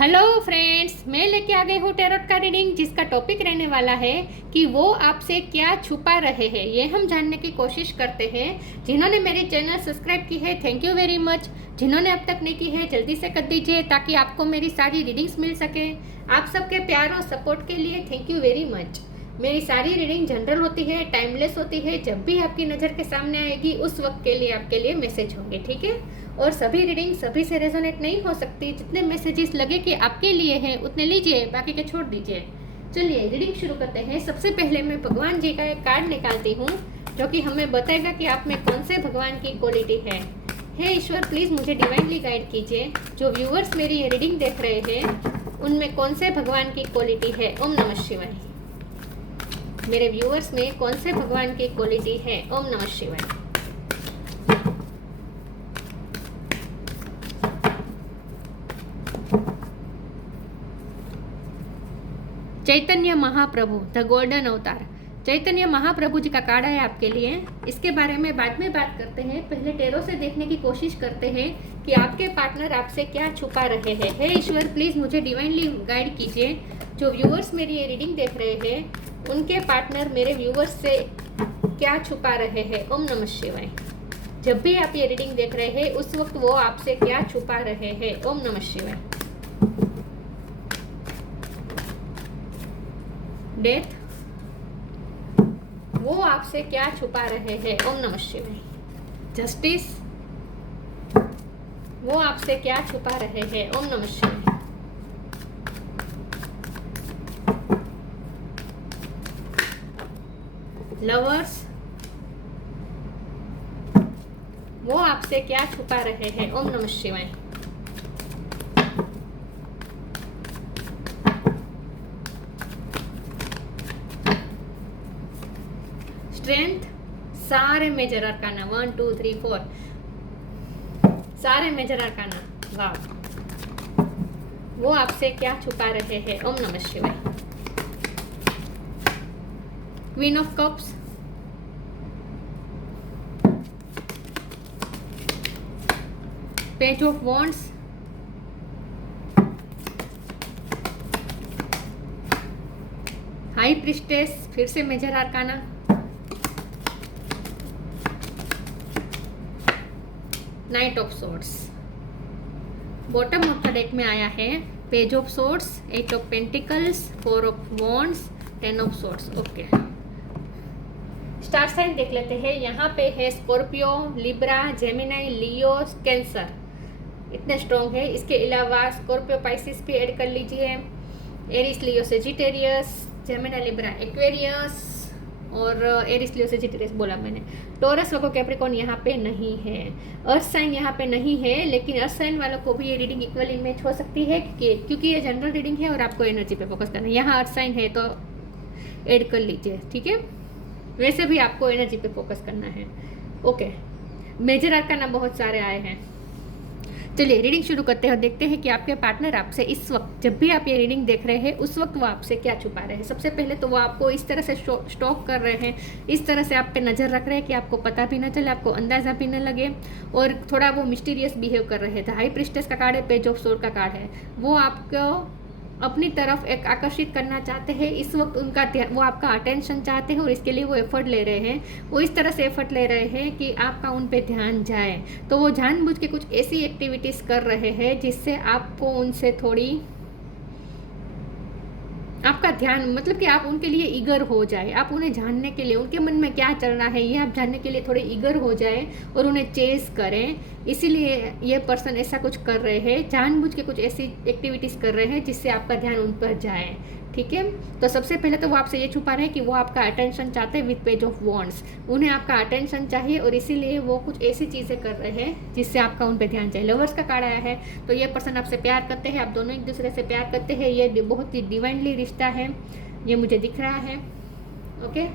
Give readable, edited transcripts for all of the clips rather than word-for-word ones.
Hello friends, मैं लेके आ गई हूँ टैरोट का रीडिंग, जिसका टॉपिक रहने वाला है कि वो आपसे क्या छुपा रहे हैं। ये हम जानने की कोशिश करते हैं। जिन्होंने मेरी चैनल सब्सक्राइब की है, थैंक यू वेरी मच। जिन्होंने अब तक नहीं की है, जल्दी से कर दीजिए ताकि आपको मेरी सारी रीडिंग्स मिल सके। आप सबके प्यार और सपोर्ट के लिए थैंक यू वेरी मच। मेरी सारी रीडिंग जनरल होती है, टाइमलेस होती है। जब भी आपकी नज़र के सामने आएगी उस वक्त के लिए आपके लिए मैसेज होंगे, ठीक है। और सभी रीडिंग सभी से रेजोनेट नहीं हो सकती। जितने मैसेजेस लगे कि आपके लिए हैं उतने लीजिए, बाकी के छोड़ दीजिए। चलिए रीडिंग शुरू करते हैं। सबसे पहले मैं भगवान जी का एक कार्ड निकालती हूँ जो कि हमें बताएगा कि आप में कौन से भगवान की क्वालिटी है। हे ईश्वर, प्लीज़ मुझे डिवाइनली गाइड कीजिए। जो व्यूअर्स मेरी ये रीडिंग देख रहे हैं उनमें कौन से भगवान की क्वालिटी है। ओम नमः शिवाय। मेरे व्यूअर्स में कौन से भगवान की क्वालिटी है। ओम नमः शिवाय। चैतन्य महाप्रभु, द गोल्डन अवतार। चैतन्य महाप्रभु जी का कार्ड है आपके लिए। इसके बारे में बाद में बात करते हैं। पहले टैरो से देखने की कोशिश करते हैं कि आपके पार्टनर आपसे क्या छुपा रहे हैं। हे ईश्वर, प्लीज़ मुझे डिवाइनली गाइड कीजिए। जो व्यूअर्स मेरी ये रीडिंग देख रहे हैं उनके पार्टनर मेरे व्यूअर्स से क्या छुपा रहे हैं। ओम नमः शिवाय। जब भी आप ये रीडिंग देख रहे हैं उस वक्त वो आपसे क्या छुपा रहे हैं। ओम नमः शिवाय। डेथ, वो आपसे क्या छुपा रहे हैं। ओम नमः शिवाय। जस्टिस, वो आपसे क्या छुपा रहे हैं। ओम नमः शिवाय। लवर्स, वो आपसे क्या छुपा रहे हैं। ओम नमः शिवाय। स्ट्रेंथ, सारे मेजर अरकाना 1 2 3 4, सारे मेजर अरकाना। वाह, वो आपसे क्या छुपा रहे हैं। ओम नमः शिवाय। Queen of cups, page of wands, high priestess, फिर से major arcana, knight of swords. Bottom of the deck में आया है page of swords, 8 of pentacles, 4 of wands, 10 of swords. Okay, star sign देख लेते हैं। यहाँ पे है Scorpio, Libra, Gemini, Leo, Cancer. इतने स्ट्रॉन्ग है। इसके अलावा स्कॉर्पियो पाइसिस भी ऐड कर लीजिए। Aries, Leo, Sagittarius, Gemini, Libra, Aquarius और एरिस, लियो, सेजिटेरियस बोला मैंने। टॉरस, वर्गो, कैप्रिकॉर्न यहाँ पे नहीं है। अर्थ साइन यहाँ पे नहीं है, लेकिन अर्थ साइन वालों को भी ये रीडिंग इक्वली मैच हो सकती है क्योंकि ये जनरल रीडिंग है और आपको एनर्जी पे फोकस करना है। यहाँ अर्थ साइन है तो ऐड कर लीजिए, ठीक है। वैसे भी आपको एनर्जी पे फोकस करना है। ओके, मेजर आर्काना बहुत सारे आए हैं। चलिए रीडिंग शुरू करते हैं और देखते हैं कि आपके पार्टनर आपसे इस वक्त, जब भी आप ये रीडिंग देख रहे हैं उस वक्त वो आपसे क्या छुपा रहे हैं। सबसे पहले तो वो आपको इस तरह से स्टॉक कर रहे हैं, इस तरह से आप पे नज़र रख रहे हैं कि आपको पता भी ना चले, आपको अंदाज़ा भी ना लगे, और थोड़ा वो मिस्टीरियस बिहेव कर रहे थे। हाई प्रिस्टेस का कार्ड है, पेज ऑफ सोर्ड का कार्ड है। वो आपको अपनी तरफ एक आकर्षित करना चाहते हैं। इस वक्त उनका वो आपका अटेंशन चाहते हैं और इसके लिए वो एफर्ट ले रहे हैं। वो इस तरह से एफर्ट ले रहे हैं कि आपका उन पे ध्यान जाए। तो वो जानबूझ के कुछ ऐसी एक्टिविटीज़ कर रहे हैं जिससे आपको उनसे थोड़ी, आपका ध्यान, मतलब कि आप उनके लिए ईगर हो जाए, आप उन्हें जानने के लिए, उनके मन में क्या चल रहा है ये आप जानने के लिए थोड़े ईगर हो जाए और उन्हें चेस करें। इसीलिए ये पर्सन ऐसा कुछ कर रहे हैं, जानबूझ के कुछ ऐसी एक्टिविटीज़ कर रहे हैं जिससे आपका ध्यान उन पर जाए, ठीक है। तो सबसे पहले तो वो आपसे ये छुपा रहे हैं कि वो आपका अटेंशन चाहते हैं विद पेज ऑफ वॉन्ड्स। उन्हें आपका अटेंशन चाहिए और इसीलिए वो कुछ ऐसी चीज़ें कर रहे हैं जिससे आपका उन पर ध्यान जाए। लवर्स का कार्ड आया है, तो ये पर्सन आपसे प्यार करते हैं, आप दोनों एक दूसरे से प्यार करते हैं। ये बहुत ही डिवाइनली रिश्ता है, ये मुझे दिख रहा है। ओके,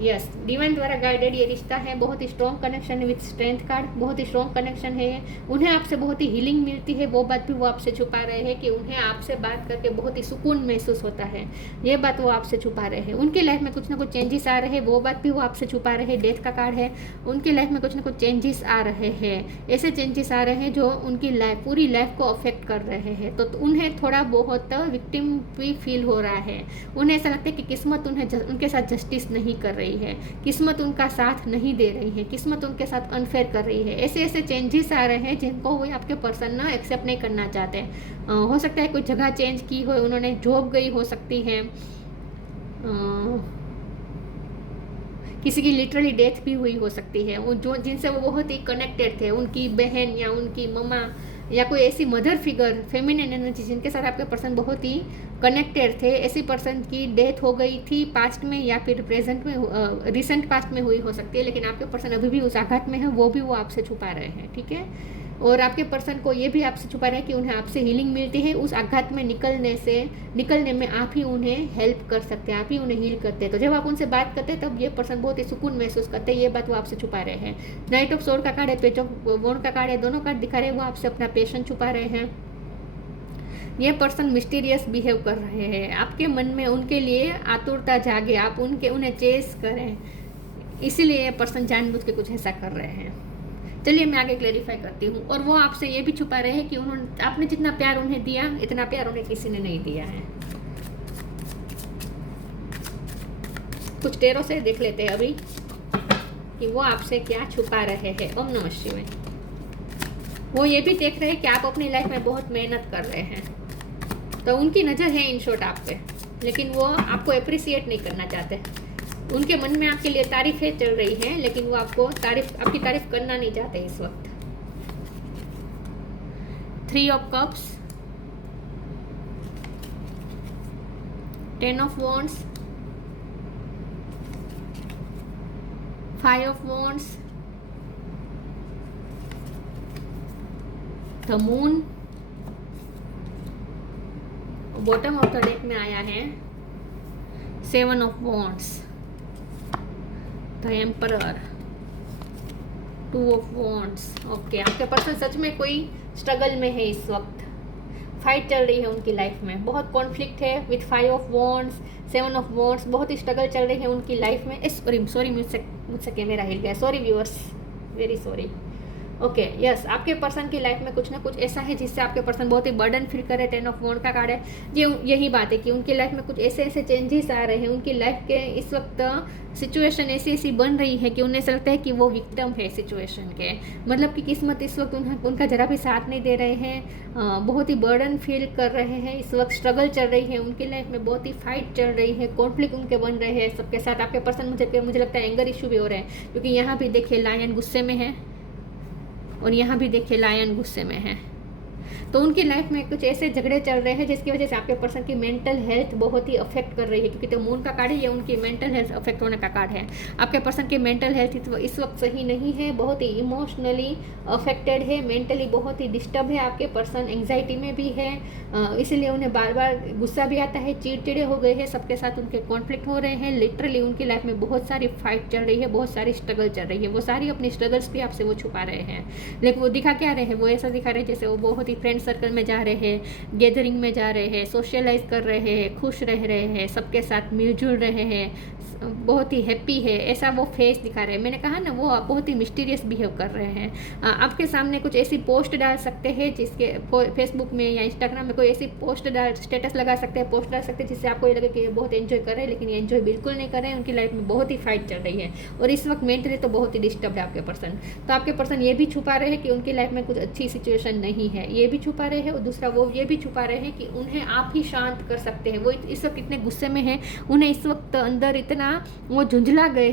यस, डिवाइन द्वारा गाइडेड ये रिश्ता है, बहुत ही स्ट्रॉन्ग कनेक्शन है विथ स्ट्रेंथ कार्ड, बहुत ही स्ट्रॉन्ग कनेक्शन है। उन्हें आपसे बहुत ही हीलिंग मिलती है, वो बात भी वो आपसे छुपा रहे हैं कि उन्हें आपसे बात करके बहुत ही सुकून महसूस होता है, ये बात वो आपसे छुपा रहे हैं। उनकी लाइफ में कुछ ना कुछ चेंजेस आ रहे हैं, वो बात भी वो आपसे छुपा रहे हैं। डेथ का कार्ड है, उनकी लाइफ में कुछ ना कुछ चेंजेस आ रहे हैं, ऐसे चेंजेस आ रहे हैं जो उनकी लाइफ, पूरी लाइफ को अफेक्ट कर रहे हैं। तो उन्हें थोड़ा बहुत विक्टिम भी फील हो रहा है। उन्हें ऐसा लगता है कि किस्मत उनके साथ जस्टिस नहीं कर रही है, किस्मत उनका साथ नहीं दे रही है, किस्मत उनके साथ अनफेयर कर रही है। ऐसे ऐसे चेंजेस आ रहे हैं जिनको वो आपके पर्सन ना एक्सेप्ट नहीं करना चाहते। हो सकता है कोई जगह चेंज की हो, उन्होंने जॉब गई हो सकती है, किसी की लिटरली डेथ भी हुई हो सकती है। वो जो जिनसे वो बहुत ही कनेक्टेड थे, उनकी बहन या उनकी मम्मा या कोई ऐसी मदर फिगर, फेमिनिन एनर्जी जिनके साथ आपके पर्सन बहुत ही कनेक्टेड थे, ऐसी पर्सन की डेथ हो गई थी पास्ट में या फिर प्रेजेंट में, रिसेंट पास्ट में हुई हो सकती है। लेकिन आपके पर्सन अभी भी उस आघात में है, वो भी वो आपसे छुपा रहे हैं, ठीक है। और आपके पर्सन को ये भी आपसे छुपा रहे हैं कि उन्हें आपसे हीलिंग मिलती है, उस आघात में निकलने में आप ही उन्हें हेल्प कर सकते हैं, आप ही उन्हें हील करते हैं। तो जब आप उनसे बात करते हैं तब ये पर्सन बहुत ही सुकून महसूस करते हैं, ये बात वो आपसे छुपा रहे हैं। नाइट ऑफ सोर्ड का कार्ड है, पेज ऑफ वॉन्ड का कार्ड है, दोनों कार्ड दिखा रहे हैं वो आपसे अपना पेशेंस छुपा रहे हैं। ये पर्सन मिस्टीरियस बिहेव कर रहे हैं, आपके मन में उनके लिए आतुरता जागे, आप उन्हें चेस करें, इसीलिए ये पर्सन जानबूझ के कुछ ऐसा कर रहे हैं। चलिए मैं आगे क्लेरिफाई करती हूँ। और वो आपसे ये भी छुपा रहे हैं कि आपने जितना प्यार उन्हें दिया, इतना प्यार उन्हें किसी ने नहीं दिया है। कुछ टेरो से देख लेते हैं अभी कि वो आपसे क्या छुपा रहे हैं। ओम नमः शिवाय। वो ये भी देख रहे हैं कि आप अपनी लाइफ में बहुत मेहनत कर रहे हैं, तो उनकी नज़र है इन शॉर्ट आप पे, लेकिन वो आपको अप्रिसिएट नहीं करना चाहते। उनके मन में आपके लिए तारीफें चल रही हैं, लेकिन वो आपकी तारीफ करना नहीं चाहते इस वक्त। 3 of cups, 10 of wands, 5 of wands, the moon. Bottom of the deck में आया है 7 of wands, the emperor, 2 of wands. Okay, आपके पर्सन सच में कोई स्ट्रगल में है इस वक्त, फाइट चल रही है उनकी लाइफ में, बहुत कॉन्फ्लिक्ट है with 5 of wands, 7 of wands, बहुत ही स्ट्रगल चल रही है उनकी लाइफ में। सॉरी मुझसे कैमरा हिल गया, sorry viewers, very sorry. Okay yes, आपके पर्सन की लाइफ में कुछ ना कुछ ऐसा है जिससे आपके पर्सन बहुत ही बर्डन फील करे। 10 ऑफ वॉन्ड का कार्ड है, यही बात है कि उनकी लाइफ में कुछ ऐसे ऐसे चेंजेस आ रहे हैं। उनकी लाइफ के इस वक्त सिचुएशन ऐसी बन रही है कि उन्हें ऐसा लगता है कि वो विक्टिम है सिचुएशन के, मतलब कि किस्मत इस वक्त उनका जरा भी साथ नहीं दे रहे हैं, बहुत ही बर्डन फील कर रहे हैं इस वक्त, स्ट्रगल चल रही है उनकी लाइफ में, बहुत ही फाइट चल रही है, कॉन्फ्लिक्ट उनके बन रहे हैं सबके साथ। आपके पर्सन मुझे लगता है एंगर इशू भी हो रहे हैं, क्योंकि यहाँ भी देखिए लायन गुस्से में है और यहाँ भी देखिए लायन गुस्से में है। तो उनकी लाइफ में कुछ ऐसे झगड़े चल रहे हैं जिसकी वजह से आपके पर्सन की मेंटल हेल्थ बहुत ही अफेक्ट कर रही है, क्योंकि तो मून का कार्ड है, ये उनकी मेंटल हेल्थ अफेक्ट होने का कार्ड है। आपके पर्सन की मेंटल हेल्थ इस वक्त सही नहीं है, बहुत ही इमोशनली अफेक्टेड है, मेंटली बहुत ही डिस्टर्ब है। आपके पर्सन एंग्जाइटी में भी है, इसीलिए उन्हें बार बार गुस्सा भी आता है, चिड़चिड़े हो गए हैं, सबके साथ उनके कॉन्फ्लिक्ट हो रहे हैं। लिटरली उनकी लाइफ में बहुत सारी फाइट चल रही है, बहुत सारी स्ट्रगल चल रही है। वो सारी अपनी स्ट्रगल्स भी आपसे वो छुपा रहे हैं, लेकिन वो दिखा क्या रहे हैं, वो ऐसा दिखा रहे हैं जैसे वो बहुत ही फ्रेंड सर्कल में जा रहे हैं, गैदरिंग में जा रहे हैं, सोशलाइज कर रहे हैं, खुश रह रहे हैं, सबके साथ मिलजुल रहे हैं, बहुत ही हैप्पी है, ऐसा वो फेस दिखा रहे हैं। मैंने कहा ना, वो बहुत ही मिस्टीरियस बिहेव कर रहे हैं। आपके सामने कुछ ऐसी पोस्ट डाल सकते हैं जिसके फेसबुक में या इंस्टाग्राम में कोई ऐसी पोस्ट स्टेटस लगा सकते हैं, पोस्ट डाल सकते हैं जिससे आपको ये लगे कि ये बहुत एंजॉय कर रहे हैं, लेकिन ये एंजॉय बिल्कुल नहीं कर रहे हैं। उनकी लाइफ में बहुत ही फाइट चल रही है और इस वक्त मेंटली तो बहुत ही डिस्टर्ब है आपके पर्सन। तो आपके पर्सन ये भी छुपा रहे हैं कि उनकी लाइफ में कुछ अच्छी सिचुएशन नहीं है, ये भी छुपा रहे हैं। और दूसरा वो ये भी छुपा रहे हैं कि उन्हें आप ही शांत कर सकते हैं। वो इस वक्त इतने गुस्से में हैं, उन्हें इस वक्त अंदर इतना वो धुंधला गए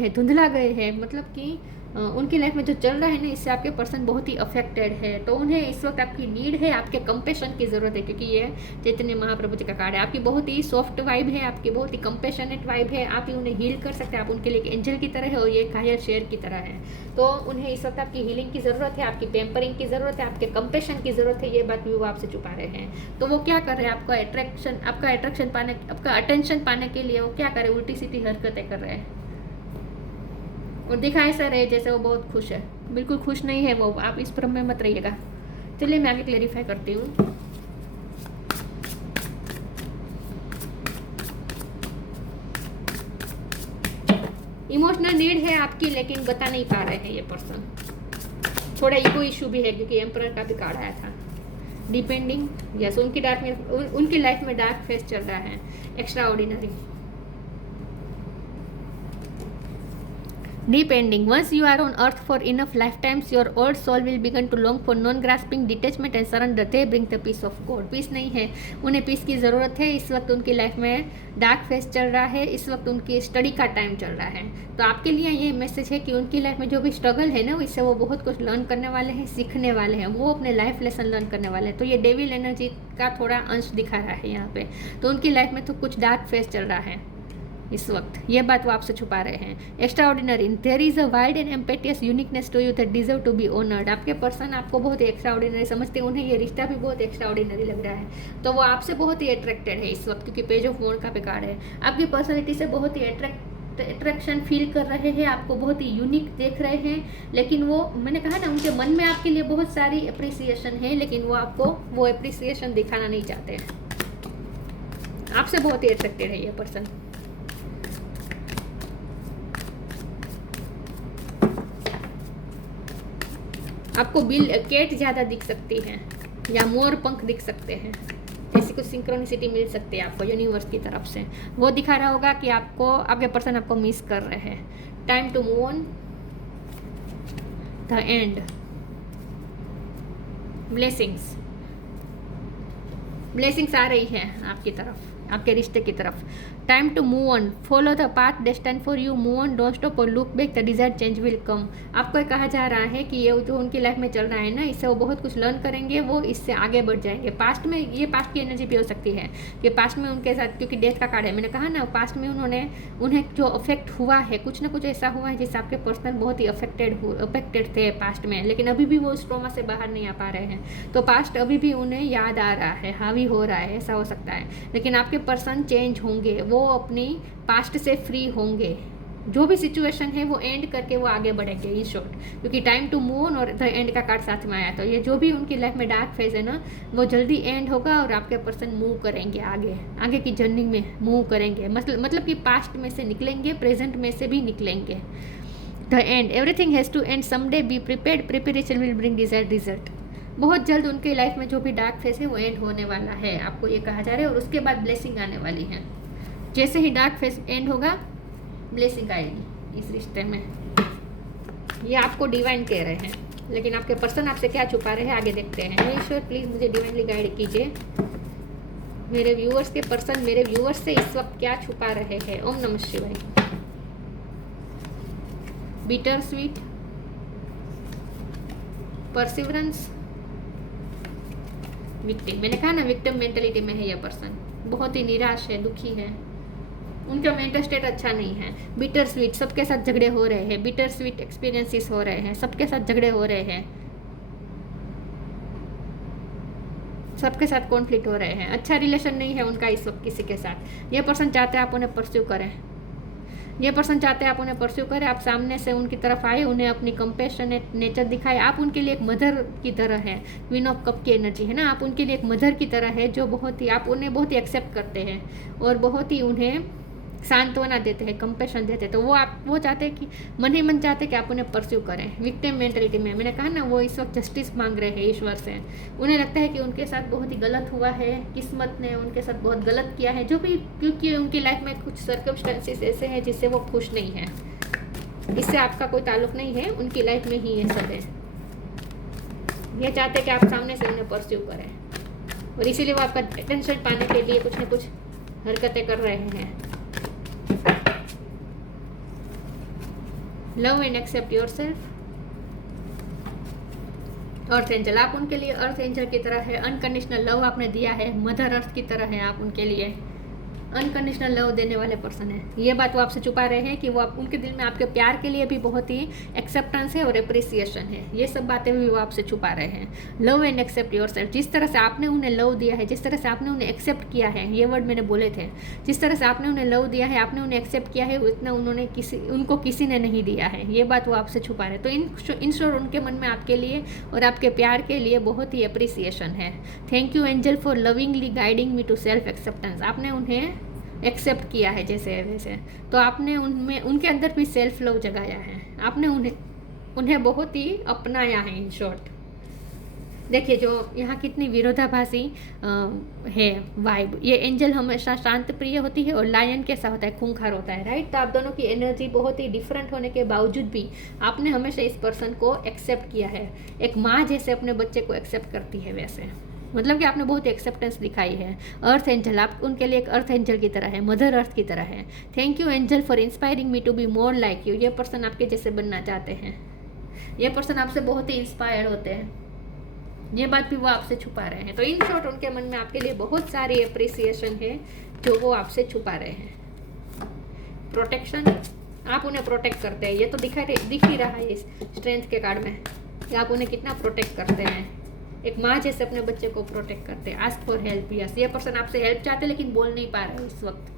हैं, मतलब कि उनकी लाइफ में जो चल रहा है ना, इससे आपके पर्सन बहुत ही अफेक्टेड है। तो उन्हें इस वक्त आपकी नीड है, आपके कंपेशन की ज़रूरत है, क्योंकि ये चैतन्य महाप्रभु जी का कार्ड है। आपकी बहुत ही सॉफ्ट वाइब है, आपकी बहुत ही कंपेशनेट वाइब है, आप ही उन्हें हील कर सकते हैं। आप उनके लिए एक एंजल की तरह है और ये घायल शेर की तरह है। तो उन्हें इस वक्त आपकी हीलिंग की ज़रूरत है, आपकी पैम्परिंग की ज़रूरत है, आपके कंपेशन की ज़रूरत है। ये बात भी वो आपसे छुपा रहे हैं। तो वो क्या कर रहे हैं, आपका अटेंशन पाने के लिए वो क्या कर रहे हैं, उल्टी सीधी हरकतें कर रहे हैं। और दिखा ऐसा रहे जैसे वो बहुत खुश है, बिल्कुल खुश नहीं है वो, आप इस भ्रम में मत रहिएगा। चलिए मैं आगे क्लेरिफाई करती हूँ। इमोशनल नीड है आपकी, लेकिन बता नहीं पा रहे हैं ये पर्सन। थोड़ा ईगो इशू भी है, क्योंकि एम्परर का भी कार्ड आया था। डिपेंडिंग, यस, उनकी लाइफ में डार्क फेस चल रहा है, extra ordinary. Depending. Once you are on earth for enough lifetimes, your old soul will begin to long for non-grasping, detachment and surrender. They bring the peace of God. Peace नहीं है, उन्हें piece की ज़रूरत है। इस वक्त उनकी life में डार्क फेस चल रहा है, इस वक्त उनकी स्टडी का टाइम चल रहा है। तो आपके लिए ये मैसेज है कि उनकी लाइफ में जो भी स्ट्रगल है ना, इससे वो बहुत कुछ लर्न करने वाले हैं, सीखने वाले हैं, वो अपने लाइफ लेसन लर्न करने वाले हैं। तो ये डेविल एनर्जी का थोड़ा अंश दिखा रहा है यहाँ पे। तो उनकी लाइफ में तो कुछ डार्क फेस चल रहा है इस वक्त, ये बात वो आपसे छुपा रहे हैं। Extraordinary, there is a wide and impetuous uniqueness to you that deserve to be honoured. आपके पर्सन आपको बहुत ही एक्स्ट्रा ऑर्डिनरी समझते हैं, उन्हें ये रिश्ता भी बहुत एक्स्ट्रा ऑर्डिनरी लग रहा है। तो वो आपसे बहुत ही अट्रैक्टेड है इस वक्त, क्योंकि पेज ऑफ वॉन्ड का भी कार्ड है। आपकी पर्सनैलिटी से बहुत ही अट्रैक्शन फील कर रहे हैं, आपको बहुत ही यूनिक देख रहे हैं। लेकिन वो, मैंने कहा ना, उनके मन में आपके लिए बहुत सारी अप्रिसिएशन है, लेकिन वो आपको वो अप्रिसिएशन दिखाना नहीं चाहते हैं। आपसे बहुत ही अट्रैक्टेड है ये पर्सन। आपको कैट ज़्यादा दिख सकती है, या मोर पंख दिख सकते हैं, ऐसी कुछ सिंक्रोनिसिटी मिल सकती है आपको यूनिवर्स की तरफ से। वो दिखा रहा होगा कि आपको, आपके पर्सन आपको मिस कर रहे हैं। Time to move on, the end, blessings, blessings आ रही है आपकी तरफ, आपके रिश्ते की तरफ। Time to move on, follow the path destined for you, move on, don't stop और look back, the desired change will come. आपको कहा जा रहा है कि ये जो उनकी लाइफ में चल रहा है ना, इससे वो बहुत कुछ लर्न करेंगे, वो इससे आगे बढ़ जाएंगे। पास्ट में, ये पास्ट की एनर्जी भी हो सकती है कि पास्ट में उनके साथ, क्योंकि डेथ का कार्ड है, मैंने कहा ना, पास्ट में उन्हें जो अफेक्ट हुआ है, कुछ ना कुछ ऐसा हुआ है जिससे आपके पर्सन बहुत ही अफेक्टेड थे पास्ट में, लेकिन अभी भी वो उस ट्रॉमा से बाहर नहीं आ पा रहे हैं। तो पास्ट अभी भी उन्हें याद आ रहा है, हावी हो रहा है, ऐसा हो सकता है। लेकिन आपके पर्सन चेंज होंगे, वो अपनी पास्ट से फ्री होंगे। जो भी सिचुएशन है वो एंड करके वो आगे बढ़ेंगे इन शॉर्ट, क्योंकि टाइम टू मूव ऑन और द एंड का कार्ड साथ में आया। तो ये जो भी उनकी लाइफ में डार्क फेज है ना, वो जल्दी एंड होगा और आपके पर्सन मूव करेंगे आगे की जर्नी में मूव करेंगे। मतलब कि पास्ट में से निकलेंगे, प्रेजेंट में से भी निकलेंगे। The end, everything has to end someday, be prepared, preparation will bring desired result. बहुत जल्द उनकी लाइफ में जो भी डार्क फेज है वो एंड होने वाला है, आपको ये कहा जा रहा है। और उसके बाद ब्लेसिंग आने वाली है। जैसे ही डार्क फेज एंड होगा, ब्लेसिंग आएगी इस रिश्ते में, ये आपको डिवाइन कह रहे हैं। लेकिन आपके पर्सन आपसे क्या छुपा रहे हैं, आगे देखते हैं। ईश्वर प्लीज मुझे डिवाइनली गाइड कीजिए, मेरे व्यूअर्स के पर्सन मेरे व्यूअर्स से इस वक्त क्या छुपा रहे हैं। ओम नमः शिवाय। Bitter sweet, perseverance, victim. मैंने कहा ना, विक्टिम मेंटलिटी में है यह पर्सन, बहुत ही निराश है, दुखी है, उनका मेंटल स्टेट अच्छा नहीं है। बिटर स्वीट, सबके साथ झगड़े हो रहे हैं, बिटर स्वीट एक्सपीरियंसेस हो रहे हैं, सबके साथ झगड़े हो रहे हैं, सबके साथ कॉन्फ्लिक्ट हो रहे हैं। अच्छा रिलेशन नहीं है उनका इस वक्त किसी के साथ। ये पर्सन चाहते हैं आप उन्हें परस्यू करें, ये पर्सन चाहते हैं आप उन्हें परस्यू करें, आप सामने से उनकी तरफ आए, उन्हें अपनी कंपैशनेट नेचर दिखाए। आप उनके लिए एक मदर की तरह है, क्वीन ऑफ कप की एनर्जी है ना, आप उनके लिए एक मदर की तरह है, जो बहुत ही, आप उन्हें बहुत ही एक्सेप्ट करते हैं और बहुत ही उन्हें सांत्वना देते हैं, कंपैशन देते हैं। तो वो चाहते हैं कि मन ही मन चाहते हैं कि आप उन्हें परस्यू करें। विक्टिम मेंटलिटी में, मैंने कहा ना, वो इस वक्त जस्टिस मांग रहे हैं ईश्वर से। उन्हें लगता है कि उनके साथ बहुत ही गलत हुआ है, किस्मत ने उनके साथ बहुत गलत किया है, जो भी, क्योंकि उनकी लाइफ में कुछ सर्कमस्टेंसेस ऐसे हैं जिससे वो खुश नहीं है। इससे आपका कोई ताल्लुक नहीं है, उनकी लाइफ में ही ये सब है। ये चाहते हैं कि आप सामने से उन्हें परस्यू करें, और इसीलिए वो आपका अटेंशन पाने के लिए कुछ न कुछ हरकतें कर रहे हैं। Love and accept yourself. Earth angel, आप उनके लिए अर्थ एंजल की तरह है, अनकंडीशनल लव आपने दिया है, मदर अर्थ की तरह है आप उनके लिए। अनकंडीशनल लव देने वाले पर्सन है। ये बात वो आपसे छुपा रहे हैं कि वो उनके दिल में आपके प्यार के लिए भी बहुत ही एक्सेप्टेंस है और अप्रिसिएशन है। ये सब बातें भी वो आपसे छुपा रहे हैं। लव एंड एक्सेप्ट योरसेल्फ, जिस तरह से आपने उन्हें लव दिया है, जिस तरह से आपने उन्हें एक्सेप्ट किया है, ये वर्ड मैंने बोले थे, जिस तरह से आपने उन्हें लव दिया है, आपने उन्हें एक्सेप्ट किया है, उतना उनको किसी ने नहीं दिया है। ये बात वो आपसे छुपा रहे हैं। तो इन शोर उनके मन में आपके लिए और आपके प्यार के लिए बहुत ही अप्रिसिएशन है। Thank you angel for lovingly guiding me to self acceptance. आपने उन्हें एक्सेप्ट किया है जैसे वैसे, तो आपने उनके अंदर भी सेल्फ लव जगाया है, आपने उन्हें बहुत ही अपनाया है। इन शॉर्ट देखिए जो यहाँ कितनी विरोधाभासी है वाइब। ये एंजल हमेशा शांत प्रिय होती है और लायन कैसा होता है, खूंखार होता है, राइट। तो आप दोनों की एनर्जी बहुत ही डिफरेंट होने के बावजूद भी आपने हमेशा इस पर्सन को एक्सेप्ट किया है। एक माँ जैसे अपने बच्चे को एक्सेप्ट करती है, वैसे मतलब कि आपने बहुत एक्सेप्टेंस दिखाई है। अर्थ एंजल आप उनके लिए एक अर्थ एंजल की तरह है, मदर अर्थ की तरह है। Thank you angel for inspiring me to be more like you. ये पर्सन आपके जैसे बनना चाहते हैं, ये पर्सन आपसे बहुत ही इंस्पायर्ड होते हैं, ये बात भी वो आपसे छुपा रहे हैं। तो इन शॉर्ट उनके मन में आपके लिए बहुत सारी अप्रिसिएशन है जो वो आपसे छुपा रहे हैं। प्रोटेक्शन, आप उन्हें प्रोटेक्ट करते हैं, ये तो दिख ही रहा है इस स्ट्रेंथ के कार्ड में कि आप उन्हें कितना प्रोटेक्ट करते हैं। एक माँ जैसे अपने बच्चे को प्रोटेक्ट करते हैं। आस्क फॉर हेल्प, यस, ये पर्सन आपसे हेल्प चाहते हैं लेकिन बोल नहीं पा रहे इस वक्त।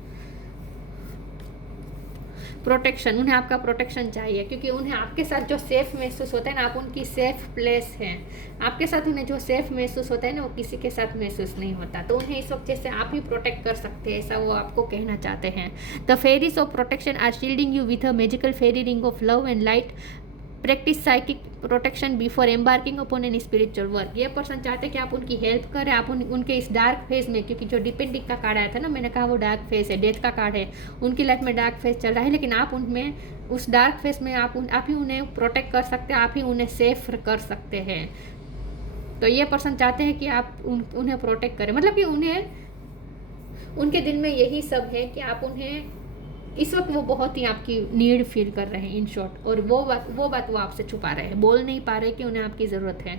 प्रोटेक्शन, उन्हें आपका प्रोटेक्शन चाहिए क्योंकि उन्हें आपके साथ जो सेफ महसूस होता है ना, आप उनकी सेफ प्लेस हैं। आपके साथ उन्हें जो सेफ महसूस होता है ना, वो किसी के साथ महसूस नहीं होता। तो उन्हें इस वक्त जैसे आप ही प्रोटेक्ट कर सकते हैं, ऐसा वो आपको कहना चाहते हैं। The fairies of protection are shielding you with a magical fairy ring of love and light. Practice psychic protection before embarking upon an spiritual work. ये पर्सन चाहते हैं कि आप उनकी हेल्प करें, आप उनके इस डार्क फेज में, क्योंकि जो डिपेंडिंग का कार्ड आया था ना, मैंने कहा वो डार्क फेज है, डेथ का कार्ड है, उनकी लाइफ में डार्क फेज चल रहा है, लेकिन आप उनमें उस डार्क फेज में आप ही उन्हें प्रोटेक्ट कर सकते हैं, आप ही उन्हें सेफ कर सकते हैं। तो ये पर्सन चाहते हैं कि आप उन्हें प्रोटेक्ट करें, मतलब कि उनके दिल में यही सब है कि आप उन्हें इस वक्त वो बहुत ही आपकी नीड फील कर रहे हैं इन शॉर्ट। और वो बात वो आपसे छुपा रहे हैं, बोल नहीं पा रहे कि उन्हें आपकी ज़रूरत है।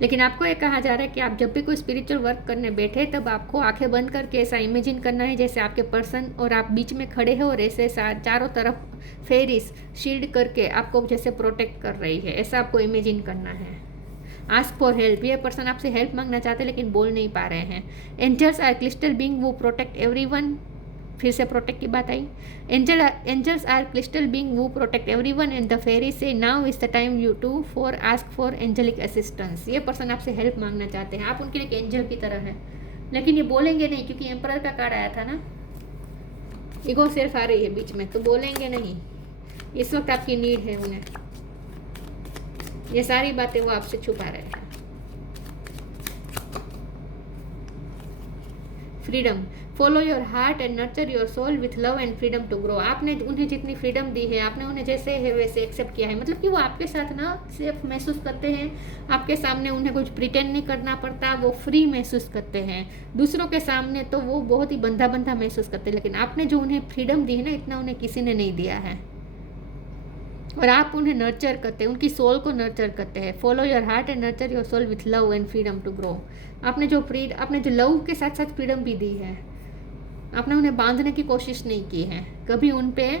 लेकिन आपको ये कहा जा रहा है कि आप जब भी कोई स्पिरिचुअल वर्क करने बैठे तब आपको आंखें बंद करके ऐसा इमेजिन करना है जैसे आपके पर्सन और आप बीच में खड़े हो और ऐसे चारों तरफ फेरिस शील्ड करके आपको जैसे प्रोटेक्ट कर रही है, ऐसा आपको इमेजिन करना है। आस्क फॉर हेल्प, ये पर्सन आपसे हेल्प मांगना चाहते हैं लेकिन बोल नहीं पा रहे हैं। एंजल्स आर क्रिस्टल बीइंग वो प्रोटेक्ट एवरीवन। फिर से प्रोटेक्ट की बात आई। एंजल्स आर क्रिस्टल बीइंग वो protect everyone and the fairy say now is the time you to for ask for angelic assistance. ये पर्सन आपसे हेल्प मांगना चाहते हैं, आप उनके लिए एक एंजल की तरह है, लेकिन ये बोलेंगे नहीं क्योंकि एम्परर का कार्ड आया था ना, ईगो सेल्फ आ रही है बीच में, तो बोलेंगे नहीं। इस वक्त आपकी नीड है उन्हें, ये सारी बातें वो आपसे छुपा रहे हैं। Freedom, follow your heart and nurture your soul with love and freedom to grow. आपने उन्हें जितनी फ्रीडम दी है, आपने उन्हें जैसे है वैसे एक्सेप्ट किया है, मतलब कि वो आपके साथ ना सेफ महसूस करते हैं, आपके सामने उन्हें कुछ प्रिटेंड नहीं करना पड़ता, वो फ्री महसूस करते हैं। दूसरों के सामने तो वो बहुत ही बंधा बंधा महसूस करते हैं, लेकिन आपने जो उन्हें फ्रीडम दी है ना, इतना उन्हें किसी ने नहीं दिया है। और आप उन्हें नर्चर करते हैं, उनकी सोल को नर्चर करते हैं। Follow your heart and nurture your soul with love and freedom to grow. आपने जो लव के साथ साथ फ्रीडम भी दी है, आपने उन्हें बांधने की कोशिश नहीं की है, कभी उन्हें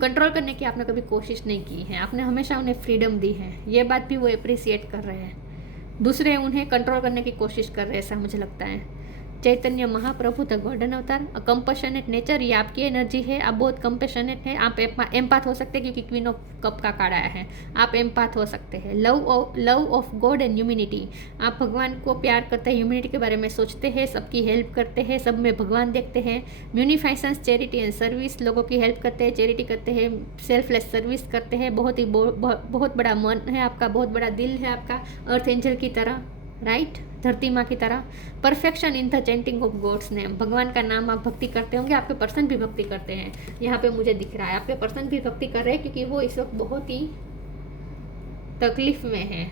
कंट्रोल करने की आपने कभी कोशिश नहीं की है, आपने हमेशा उन्हें फ्रीडम दी है। ये बात भी वो अप्रिसिएट कर रहे हैं। दूसरे उन्हें कंट्रोल करने की कोशिश कर रहे हैं, ऐसा मुझे लगता है। चैतन्य महाप्रभु द गॉर्डन अवतार, कंपैशनेट नेचर, ये आपकी एनर्जी है, आप बहुत कंपैशनेट हैं, आप एम्पाथ हो सकते हैं क्योंकि क्वीन ऑफ कप का कार्ड आया है, आप एम्पाथ हो सकते हैं। Love of God and humanity, आप भगवान को प्यार करते हैं, ह्यूमैनिटी के बारे में सोचते हैं, सबकी हेल्प करते हैं, सब में भगवान देखते हैं। म्यूनिफाइसेंस, चैरिटी एंड सर्विस, लोगों की हेल्प करते हैं, चैरिटी करते हैं, सेल्फलेस सर्विस करते हैं, बहुत बड़ा मन है आपका, बहुत बड़ा दिल है आपका, अर्थ एंजल की तरह, राइट, धरती माँ की तरह। Perfection in the chanting of God's name, भगवान का नाम आप भक्ति करते होंगे, आपके पर्सन भी भक्ति करते हैं, यहाँ पे मुझे दिख रहा है आपके पर्सन भी भक्ति कर रहे हैं क्योंकि वो इस वक्त बहुत ही तकलीफ में है।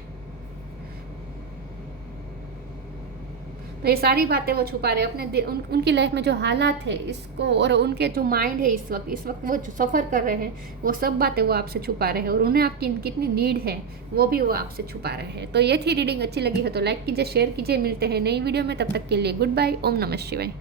तो ये सारी बातें वो छुपा रहे हैं अपने उनकी लाइफ में जो हालात है इसको, और उनके जो माइंड है इस वक्त वो जो सफ़र कर रहे हैं वो सब बातें वो आपसे छुपा रहे हैं, और उन्हें आपकी कितनी नीड है वो भी वो आपसे छुपा रहे हैं। तो ये थी रीडिंग, अच्छी लगी है तो लाइक कीजिए, शेयर कीजिए। मिलते हैं नई वीडियो में, तब तक के लिए गुड बाय। ओम नमः शिवाय।